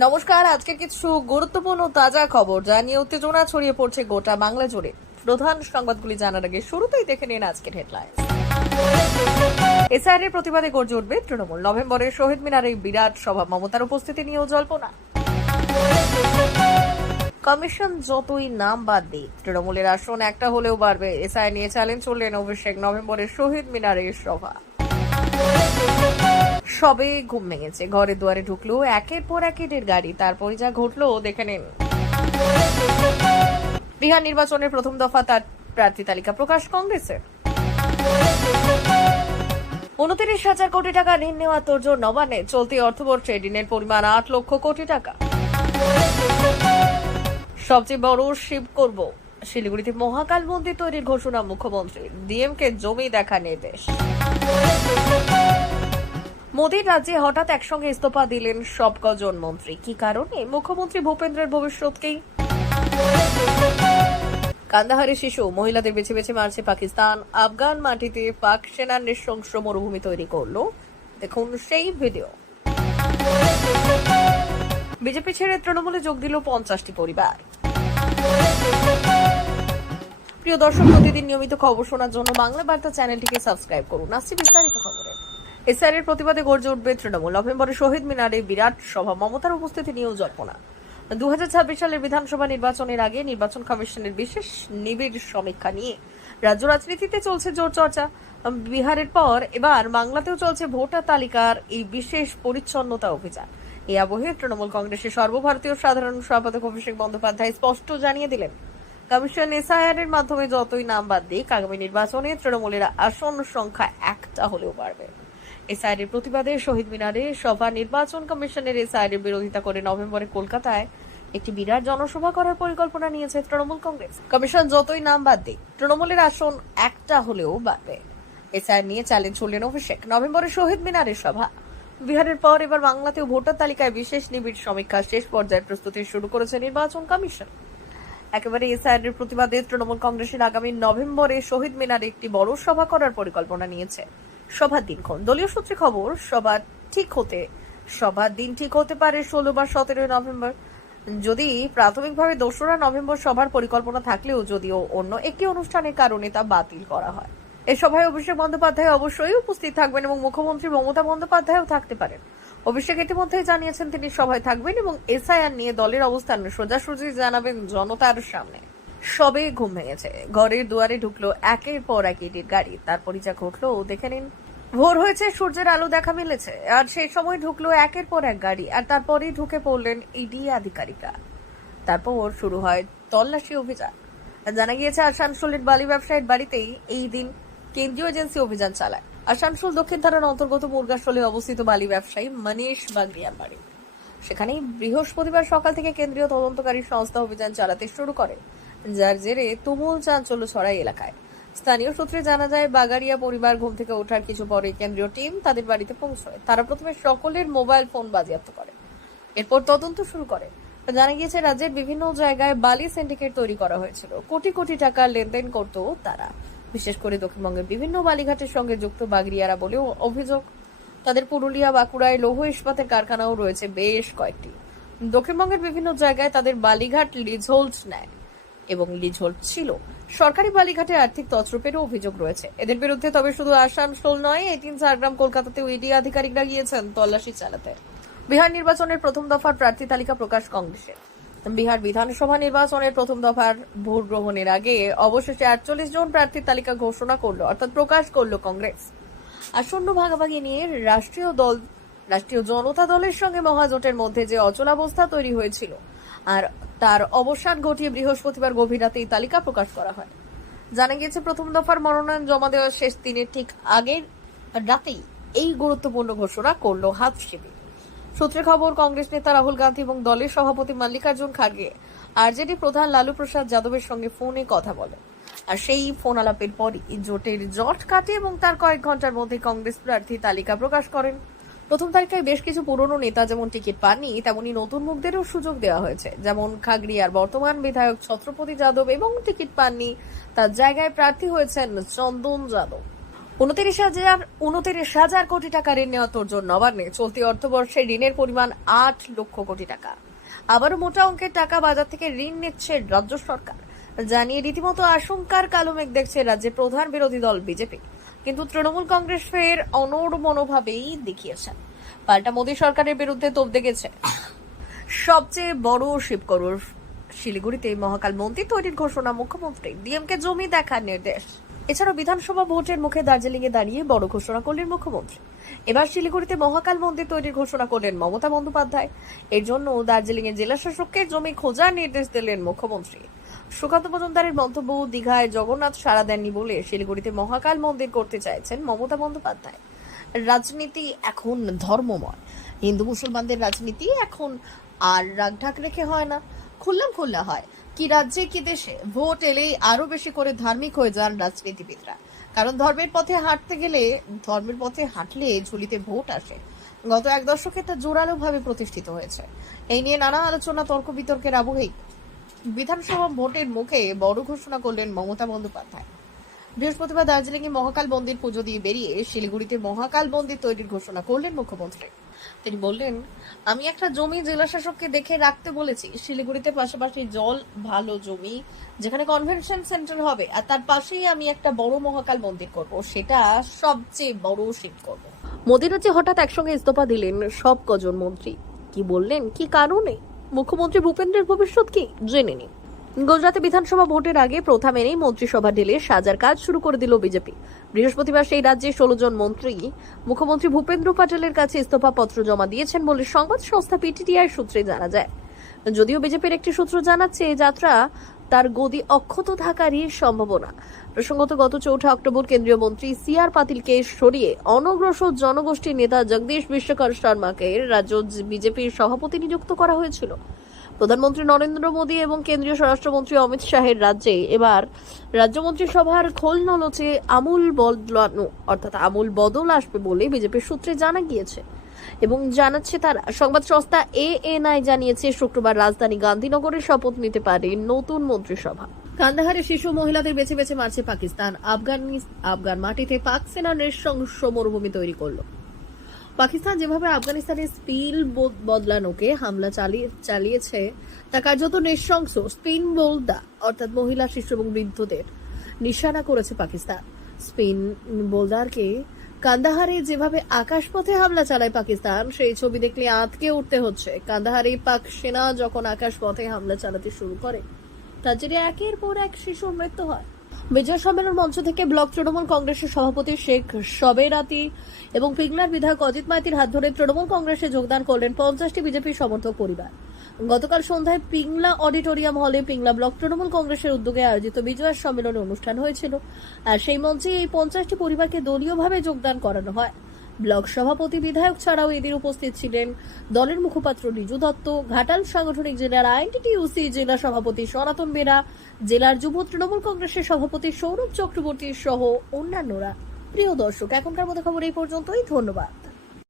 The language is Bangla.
নমস্কার। আজকে কিছু গুরুত্বপূর্ণ তাজা খবর যা নিয়ে উত্তেজনা ছড়িয়ে পড়ছে গোটা বাংলা জুড়ে। প্রধান সংবাদগুলি জানার আগে শুরুতেই দেখে নিন আজকের হেডলাইন। এসআইআর এর প্রতিবাদে গর্জে উঠবে তৃণমূল। নভেম্বরে শহীদ মিনারে বিরাট সভা, মমতার উপস্থিতি নিয়েও জল্পনা। কমিশন যতই নাম বাদ দিক, তৃণমূলের আসন একটা হলেও বাড়বে। এসআইআর নিয়ে চ্যালেঞ্জ করলেন অভিষেক। নভেম্বরে শহীদ মিনারে সভা। সবে ঘুম ভেঙেছে, ঘরে দুয়ারে ঢুকলো একের পর এক ইটের গাড়ি, তারপরে যা ঘটলো দেখে নিন। বিহার নির্বাচনের প্রথম দফা তার প্রার্থী তালিকা প্রকাশ কংগ্রেসের। 29,000 কোটি টাকা ঋণ নেওয়া তোড়জোড় নবান্নে। চলতি অর্থবর্ষে ঋণের পরিমাণ 8 লক্ষ কোটি টাকা। সবচেয়ে বড় শিব করব, শিলিগুড়িতে মহাকাল মন্দির তৈরির ঘোষণা মুখ্যমন্ত্রী। ডিএমকে জমি দেখা নির্দেশ। মোদীর রাজ্যে হঠাৎ একসঙ্গে ইস্তফা দিলেন সব কজন মন্ত্রী, কি কারণে? মুখ্যমন্ত্রী ভূপেন্দ্রের ভবিষ্যৎকেই। কান্দাহারে শিশু, মহিলাদের বেছে বেছে মারছে পাকিস্তান। আফগান মাটিতে পাক সেনার নৃশংস মরুভূমি তৈরি করলো, দেখুন সেই ভিডিও। বিজেপি ছেড়ে তৃণমূলে যোগ দিল 50টি পরিবার। প্রিয় দর্শক, প্রতিদিন নিয়মিত খবর শোনার জন্য বাংলা বার্তা চ্যানেলটিকে সাবস্ক্রাইব করুন। আসছে বিস্তারিত খবরে। এসআইআর এর প্রতিবাদে গর্জে উঠবে তৃণমূল। নভেম্বরে শহীদ মিনারে বিরাট সভা, মমতার উপস্থিতি নিয়েও জল্পনা। 2026 সালের বিধানসভা নির্বাচনের আগে নির্বাচন কমিশনের বিশেষ নিবিড় সমীক্ষা নিয়ে রাজ্য রাজনীতিতে চলছে জোর চর্চা। বিহারের পর এবার বাংলাতেও চলছে ভোটার তালিকার এই বিশেষ পরিচ্ছন্নতা অভিযান। এই আবহে তৃণমূল কংগ্রেসের সর্বভারতীয় সাধারণ সম্পাদক অভিষেক বন্দ্যোপাধ্যায় স্পষ্ট জানিয়ে দিলেন, কমিশন এসআইআর এর মাধ্যমে যতই নাম বাদ দিক, আগামী নির্বাচনে তৃণমূলের আসন সংখ্যা একটা হলেও বাড়বে। এসআইআর এর প্রতিবাদে শহীদ মিনারে সভা। নির্বাচন কমিশনের এসআইআর এর বিরোধিতা করে নভেম্বরে কলকাতায় একটি বিরাট জনসভা করার পরিকল্পনা নিয়েছে তৃণমূল কংগ্রেস। কমিশন যতই নাম বাদ দিক, তৃণমূলের আসন একটা হলেও বাড়বে। এসআইআর নিয়ে চ্যালেঞ্জ করলেন অভিষেক। নভেম্বরে শহীদ মিনারে সভা। বিহারের পর এবার বাংলাতেও ভোটার তালিকায় বিশেষ নিবিড় সমীক্ষা শেষ পর্যায়ে প্রস্তুতি শুরু করেছে নির্বাচন কমিশন। একেবারে এসআইআর এর প্রতিবাদে তৃণমূল কংগ্রেসের আগামী নভেম্বরে শহীদ মিনারে একটি বড় সভা করার পরিকল্পনা নিয়েছে। সভার দিনক্ষণ দলীয় সূত্রে খবর, সভার দিন ঠিক হতে পারে 16 বা 17 নভেম্বর। যদি প্রাথমিকভাবে 2রা নভেম্বর সভার পরিকল্পনা থাকলেও যদিও অন্য একটি অনুষ্ঠানের কারণে তা বাতিল করা হয়। এই সভায় অভিষেক বন্দ্যোপাধ্যায় অবশ্যই উপস্থিত থাকবেন এবং মুখ্যমন্ত্রী মমতা বন্দ্যোপাধ্যায়ও থাকতে পারেন। অভিষেক ইতিমধ্যেই জানিয়েছেন তিনি সভায় থাকবেন এবং এসআইআর নিয়ে দলের অবস্থান সোজাসুজি জানাবেন জনতার সামনে। সবে ঘুম ভেঙেছে, ঘরের দুয়ারে ঢুকলো একের পর এক ইটের গাড়ি, তারপরই যা ঘটলো দেখে নিন। ভোর হয়েছে, সূর্যের আলো দেখা মিলেছে, আর সেই সময় ঢুকলো একের পর এক গাড়ি, আর তারপরেই ঢুকে পড়লেন ইডি আধিকারিকরা। তারপর শুরু হয় তল্লাশি অভিযান। জানা গিয়েছে আসানসোলের বালি ব্যবসায়ীর বাড়িতেই এই দিন কেন্দ্রীয় এজেন্সি অভিযান চালায়। আসানসোল দক্ষিণ থানার অন্তর্গত মুরগাশোলে অবস্থিত বালি ব্যবসায়ী মনীষ বাগরিয়ার বাড়ি। সেখানেই বৃহস্পতিবার সকাল থেকে কেন্দ্রীয় তদন্তকারী সংস্থা অভিযান চালাতে শুরু করে, যার জেরে তুমুল চাঞ্চল্য ছড়ায় এলাকায়। স্থানীয় সূত্রে জানা যায়, বাগারিয়া পরিবার ঘুম থেকে ওঠার কিছু পরে কেন্দ্রীয় টিম তাদের বাড়িতে পৌঁছয়। তারা প্রথমে সকলের মোবাইল ফোন বাজেয়াপ্ত করে, এরপর তদন্ত শুরু করে। জানা গিয়েছে রাজ্যের বিভিন্ন জায়গায় বালি সিন্ডিকেট তৈরি করা হয়েছিল, কোটি কোটি টাকার লেনদেন করত তারা। বিশেষ করে দক্ষিণবঙ্গের বিভিন্ন বালিঘাটের সঙ্গে যুক্ত বাগরিয়ারা বলেও অভিযোগ। তাদের পুরুলিয়া, বাঁকুড়ায় লৌহ ইস্পাতের কারখানাও রয়েছে বেশ কয়েকটি। দক্ষিণবঙ্গের বিভিন্ন জায়গায় তাদের বালিঘাট লিজহোল্ড নেয় এবং লিজহোল্ড ছিল। সরকারি বালিঘাটে আর্থিক তছরুপেরও অভিযোগ রয়েছে এদের বিরুদ্ধে। তবে শুধু আসানসোল নয়, এই 3-4 কলকাতাতেও ইডি আধিকারিকরা গিয়েছেন তল্লাশি চালাতে। বিহার নির্বাচনের প্রথম দফার প্রার্থী তালিকা প্রকাশ কংগ্রেসের। বিহার বিধানসভা নির্বাচনের প্রথম দফার ভোট গ্রহণের আগে অবশেষে 48 জন প্রার্থীর তালিকা ঘোষণা করলো, অর্থাৎ প্রকাশ করলো কংগ্রেস। আসন্ন ভাগাভাগি নিয়ে রাষ্ট্রীয় জনতা দলের সঙ্গে মহাজোটের মধ্যে যে অচলাবস্থা তৈরি হয়েছিল, আর তার অবসান ঘটিয়ে বৃহস্পতিবার গভীর রাতে এই তালিকা প্রকাশ করা হয়। জানা গিয়েছে, প্রথম দফার মনোনয়ন জমা দেওয়ার শেষ দিনের ঠিক আগের রাতেই এই গুরুত্বপূর্ণ ঘোষণা করলো হাত শিবির। সূত্রে খবর, কংগ্রেস নেতা রাহুল গান্ধী এবং দলের সভাপতি মল্লিকার্জুন খার্গে আরজেডি প্রধান লালু প্রসাদ যাদবের সঙ্গে ফোনে কথা বলে। আর সেই ফোন আলাপের পরই জোটের জট কাটে এবং তার কয়েক ঘন্টার মধ্যে কংগ্রেস প্রার্থী তালিকা প্রকাশ করেন। প্রথম তালিকায় বেশ কিছু পুরনো নেতা যেমন টিকিট পাননি, তেমনি নতুন মুখদেরও সুযোগ দেওয়া হয়েছে। যেমন খাগড়িয়ার বর্তমান বিধায়ক ছত্রপতি যাদব এবং টিকিট পাননি, তার জায়গায় প্রার্থী হয়েছেন চন্দন যাদব। উনত্রিশ হাজার কোটি টাকা ঋণ নেওয়া তোড়জোড় নবান্নে। চলতি অর্থবর্ষে ঋণের পরিমাণ 8 লক্ষ কোটি টাকা। আবারও মোটা অঙ্কের টাকা বাজার থেকে ঋণ নিচ্ছে রাজ্য সরকার, জানিয়ে রীতিমতো আশঙ্কার কালো মেঘ দেখছে রাজ্যের প্রধান বিরোধী দল বিজেপি। কিন্তু তৃণমূল কংগ্রেস ফের অনড় মনোভাবেই দেখিয়েছে, পাল্টা মোদী সরকারের বিরুদ্ধে তোপ দেখেছে। সবচেয়ে বড় শিবকরুর শিলিগুড়িতে মহাকাল মন্দির তৈরির ঘোষণা মুখ্যমন্ত্রী, ডিএমকে জমি দেখার নির্দেশ। এছাড়াও বিধানসভা ভোটের মুখে দার্জিলিং এ দাঁড়িয়ে বড় ঘোষণা করলেন মুখ্যমন্ত্রী। এবার শিলিগুড়িতে মহাকাল মন্দির তৈরির ঘোষণা করলেন মমতা বন্দ্যোপাধ্যায়। এর জন্য দার্জিলিং এর জেলা শাসককে জমি খোঁজার নির্দেশ দিলেন মুখ্যমন্ত্রী। সুকান্ত মজুমদারের মন্তব্য, দীঘায় জগন্নাথ সাড়া দেননি বলে শিলিগুড়িতে মহাকাল মন্দির করতে চাইছেন মমতা বন্দ্যোপাধ্যায়। রাজনীতি এখন ধর্মময়, হিন্দু মুসলমানদের রাজনীতি এখন আর রাগঢাক রেখে হয় না, খোলা হয়। কি রাজ্যে কি দেশে ভোট এলেই আরো বেশি করে ধার্মিক হয়ে যান রাজনীতিবিদরা, কারণ ধর্মের পথে হাঁটলে ঝুলিতে ভোট আসে। গত এক দশকে তা জোরালো ভাবে প্রতিষ্ঠিত হয়েছে। এই নিয়ে নানা আলোচনা, তর্ক বিতর্কের আবহেই বিধানসভা ভোটের মুখে বড় ঘোষণা করলেন মমতা বন্দ্যোপাধ্যায়। বৃহস্পতিবার দার্জিলিং এ মহাকাল মন্দির পুজো দিয়ে বেরিয়ে শিলিগুড়িতে মহাকাল মন্দির তৈরির ঘোষণা করলেন মুখ্যমন্ত্রী। তিনি বললেন, আমি একটা জমি জেলা শাসককে দেখে রাখতে বলেছি শিলিগুড়িতে, পাশাপাশি ভালো জমি যেখানে কনভেনশন সেন্টার হবে, আর তার পাশেই আমি একটা বড় মহাকাল মন্দির করব, সেটা সবচেয়ে বড় শিব করব। মোদী রাজ্যে হঠাৎ একসঙ্গে ইস্তফা দিলেন সব কজন মন্ত্রী। কি বললেন, কি কারণে? মুখ্যমন্ত্রী ভূপেন্দ্রের ভবিষ্যৎ কি, জেনে নিন। গুজরাতে বিধানসভা ভোটের আগে প্রথা মেনেই মন্ত্রিসভা ঢেলে সাজার কাজ শুরু করে দিল বিজেপি। বৃহস্পতিবার সেই রাজ্যে 16 জন মন্ত্রী মুখ্যমন্ত্রী ভূপেন্দ্র প্যাটেলের কাছে ইস্তফা পত্র জমা দিয়েছেন বলে সংবাদ সংস্থা পিটিআই সূত্রে জানা যায়। যদিও বিজেপির একটি সূত্র জানাচ্ছে এই যাত্রা তার গদি অক্ষত থাকারই সম্ভাবনা। প্রসঙ্গত, গত 4 অক্টোবর কেন্দ্রীয় মন্ত্রী CR পাতিলকে সরিয়ে অনগ্রসর জনগোষ্ঠীর নেতা জগদীশ বিশ্বকর শর্মাকে রাজ্য বিজেপির সভাপতি নিযুক্ত করা হয়েছিল। প্রধানমন্ত্রী নরেন্দ্র মোদী এবং কেন্দ্রীয় স্বরাষ্ট্রমন্ত্রী অমিত শাহের রাজ্যে এবার রাজ্য মন্ত্রিসভার খোল নলচে আমূল বদল আসবে বলে বিজেপির সূত্রে জানা গিয়েছে এবং জানাচ্ছে তারা। সংবাদ সংস্থা ANI জানিয়েছে, শুক্রবার রাজধানী গান্ধীনগরে শপথ নিতে পারে নতুন মন্ত্রিসভা। কান্দাহারে শিশু মহিলাদের বেছে বেছে মারছে পাকিস্তান। আফগান মাটিতে পাক সেনা নৃশংস মরুভূমি তৈরি করলো। পাকিস্তান যেভাবে আফগানিস্তানের স্পিল বদলানোকে হামলা চালিয়েছে তা কার্যত নৃশংস। স্পিন বোলদা অর্থাৎ মহিলা, শিশু এবং বৃদ্ধদের নিশানা করেছে পাকিস্তান। স্পিন বোলদারকে কান্দাহারে যেভাবে আকাশপথে হামলা চালায় পাকিস্তান, সেই ছবি দেখলে আঁতকে উঠতে হচ্ছে। কান্দাহারে পাক সেনা যখন আকাশপথে হামলা চালাতে শুরু করে, তার জেরে একের পর এক শিশুর মৃত্যু হয়। বিজয় সম্মেলন মঞ্চ থেকে ব্লক তৃণমূল কংগ্রেসের সভাপতি শেখ সবেরাতি এবং পিংলার বিধায়ক অজিত মাইতির হাত ধরে তৃণমূল কংগ্রেসে যোগদান করলেন 50টি বিজেপি সমর্থক পরিবার। গতকাল সন্ধ্যায় পিংলা অডিটোরিয়াম হলে পিংলা ব্লক তৃণমূল কংগ্রেসের উদ্যোগে আয়োজিত বিজয় সম্মেলনে অনুষ্ঠান হয়েছিল, আর সেই মঞ্চে এই 50টি পরিবারকে দলীয়ভাবে যোগদান করানো হয়। ব্লক সভাপতি, বিধায়ক ছাড়াও এদিন উপস্থিত ছিলেন দলের মুখপাত্র রিজু দত্ত, ঘাটাল সাংগঠনিক জেলার INTTUC জেলা সভাপতি সনাতন বেরা, জেলার যুব তৃণমূল কংগ্রেসের সভাপতি সৌরভ চক্রবর্তী সহ অন্যান্যরা। প্রিয় দর্শক, এখনকার মতো খবর এই পর্যন্তই। ধন্যবাদ।